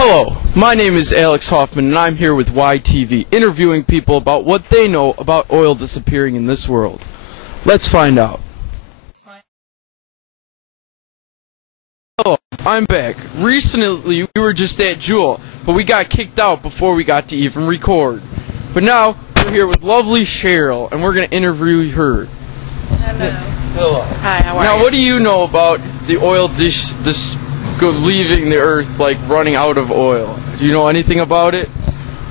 Hello, my name is Alex Hoffman and I'm here with YTV, interviewing people about what they know about oil disappearing in this world. Let's find out. Hello, I'm back. Recently we were just at Jewel, but we got kicked out before we got to even record. But now we're here with lovely Cheryl and we're going to interview her. Hello. Hello. Hi, how are you? Now what do you know about the oil leaving the earth, like running out of oil? Do you know anything about it?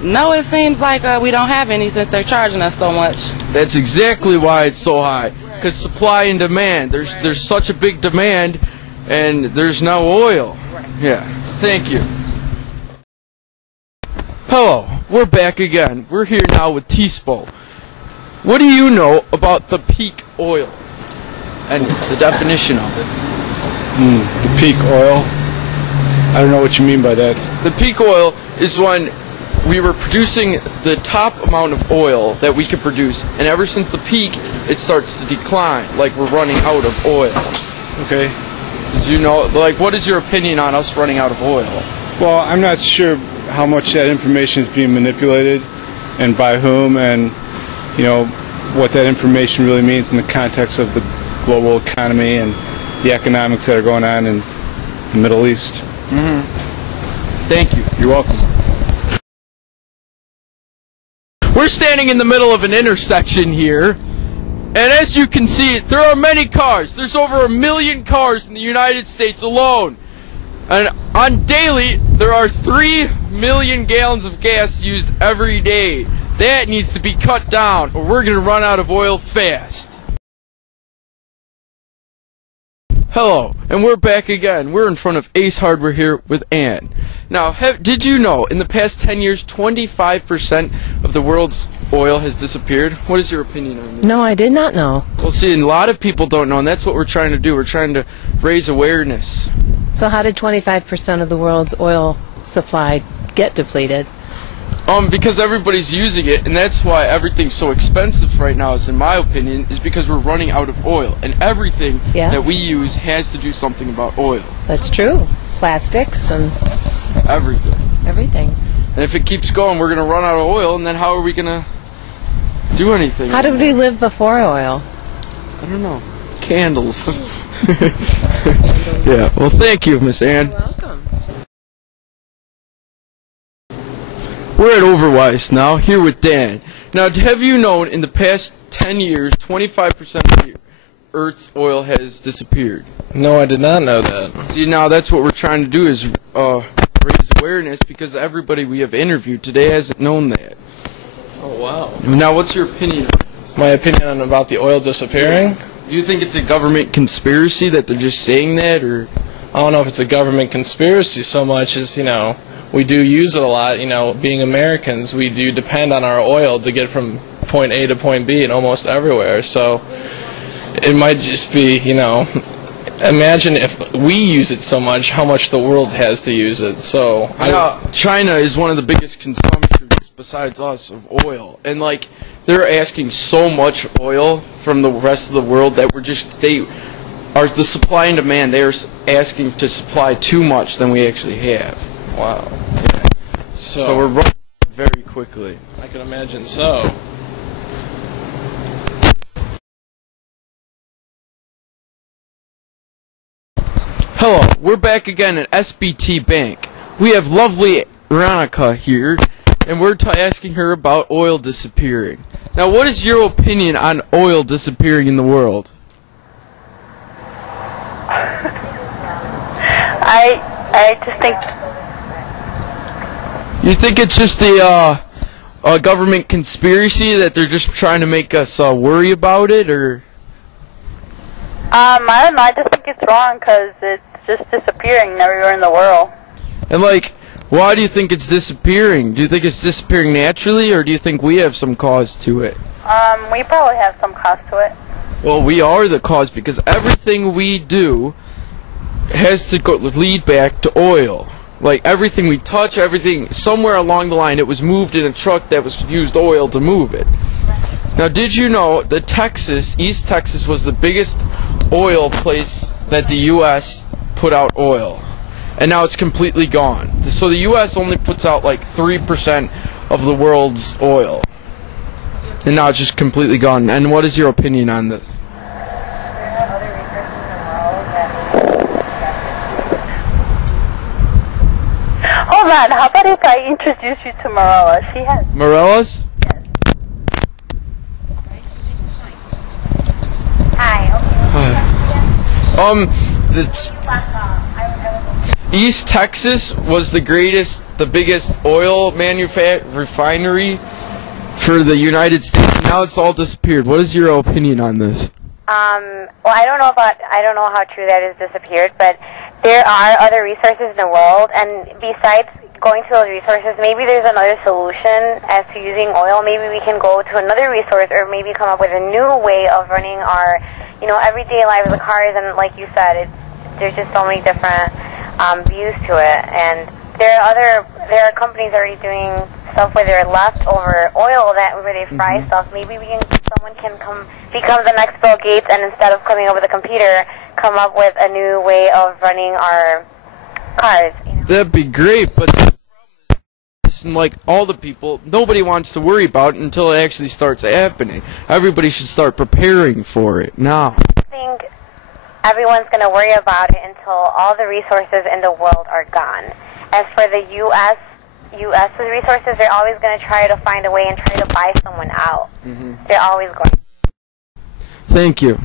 No, it seems like we don't have any since they're charging us so much. That's exactly why it's so high. Because supply and demand. There's such a big demand, and there's no oil. Yeah. Thank you. Hello. We're back again. We're here now with T-Spo. What do you know about the peak oil and the definition of it? The peak oil? I don't know what you mean by that. The peak oil is when we were producing the top amount of oil that we could produce, and ever since the peak, it starts to decline, like we're running out of oil. Okay. Did you know, like, what is your opinion on us running out of oil? Well, I'm not sure how much that information is being manipulated and by whom, and, you know, what that information really means in the context of the global economy and the economics that are going on in the Middle East. Mm-hmm. Thank you. You're welcome. We're standing in the middle of an intersection here, and as you can see, there are many cars. There's over 1 million cars in the United States alone. And on daily, there are 3 million gallons of gas used every day. That needs to be cut down, or we're going to run out of oil fast. Hello, and we're back again. We're in front of Ace Hardware here with Ann. Now, did you know in the past 10 years, 25% of the world's oil has disappeared? What is your opinion on this? No, I did not know. Well, see, a lot of people don't know, and that's what we're trying to do. We're trying to raise awareness. So how did 25% of the world's oil supply get depleted? Because everybody's using it, and that's why everything's so expensive right now, is in my opinion, is because we're running out of oil. And everything that we use has to do something about oil. That's true. Plastics and everything. Everything. And if it keeps going, we're going to run out of oil, and then how are we going to do anything? How did we live before oil? I don't know. Candles. Yeah, well, thank you, Miss Ann. You're welcome. We're at Overwise now, here with Dan. Now, have you known in the past 10 years, 25% of the Earth's oil has disappeared? No, I did not know that. See, now that's what we're trying to do, is raise awareness, because everybody we have interviewed today hasn't known that. Oh, wow. Now, what's your opinion on this? My opinion about the oil disappearing? Do you think it's a government conspiracy that they're just saying that, or? I don't know if it's a government conspiracy so much as, you know, we do use it a lot. You know, being Americans, we do depend on our oil to get from point A to point B and almost everywhere. So it might just be, you know, imagine if we use it so much, how much the world has to use it. So China is one of the biggest consumers besides us of oil, and like they're asking so much oil from the rest of the world that the supply and demand, they're asking to supply too much than we actually have. Wow. Yeah. So we're running very quickly. I can imagine so. Hello, we're back again at SBT Bank. We have lovely Veronica here, and we're asking her about oil disappearing. Now, what is your opinion on oil disappearing in the world? I just think... You think it's just a government conspiracy that they're just trying to make us worry about it, or? I don't know. I just think it's wrong because it's just disappearing everywhere in the world. And like, why do you think it's disappearing? Do you think it's disappearing naturally, or do you think we have some cause to it? We probably have some cause to it. Well, we are the cause, because everything we do has to lead back to oil. Like everything we touch, everything, somewhere along the line, it was moved in a truck that was used oil to move it. Now, did you know that East Texas was the biggest oil place that the U.S. put out oil? and now it's completely gone. So the U.S. only puts out like 3% of the world's oil, and now it's just completely gone. And what is your opinion on this? Hold on, how about if I introduce you to Marella? She has... Morellas? It's East Texas was the biggest oil refinery for the United States. And now it's all disappeared. What is your opinion on this? Well, I don't know how true that is disappeared, but there are other resources in the world, and besides going to those resources, maybe there's another solution as to using oil. Maybe we can go to another resource, or maybe come up with a new way of running our, everyday lives of the cars. And like you said, there's just so many different views to it. And there are companies already doing stuff where they're leftover oil where they fry stuff. Maybe someone can become the next Bill Gates, and instead of coming up with a computer, come up with a new way of running our cars. That'd be great, but like all the people, nobody wants to worry about it until it actually starts happening. Everybody should start preparing for it now. I think everyone's going to worry about it until all the resources in the world are gone. As for the U.S.'s resources, they're always going to try to find a way and try to buy someone out. They're always going. Thank you.